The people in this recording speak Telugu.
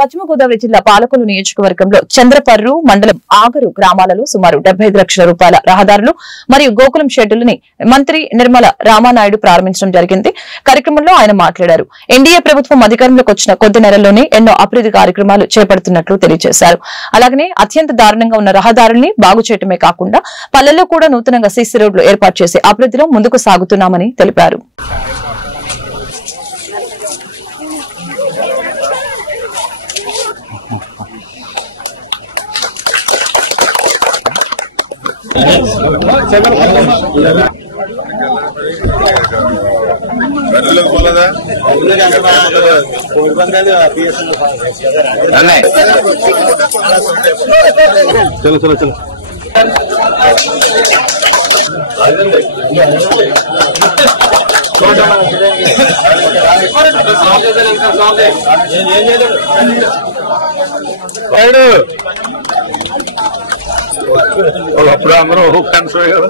పశ్చిమ గోదావరి జిల్లా పాలకొల్లు నియోజకవర్గంలో చంద్రపర్రు మండలం ఆగరు గ్రామాలలో సుమారు 75 లక్షల రూపాయల రహదారులు మరియు గోకులం షెడ్యూల్ని మంత్రి నిర్మల రామానాయుడు ప్రారంభించడం జరిగింది. కార్యక్రమంలో ఆయన మాట్లాడారు. ఎన్డీఏ ప్రభుత్వం అధికారంలోకి వచ్చిన కొద్ది నెలల్లోనే ఎన్నో అభివృద్ధి కార్యక్రమాలు చేపడుతున్నట్లు తెలియజేశారు. అలాగనే అత్యంత దారుణంగా ఉన్న రహదారుల్ని బాగు చేయటమే కాకుండా పల్లెల్లో కూడా నూతనంగా సీసీ రోడ్లు ఏర్పాటు చేసే అభివృద్ధిలో ముందుకు సాగుతున్నామని తెలిపారు. चलो चलो चलो అప్పుడు అందరూ కన్సర్ కదా.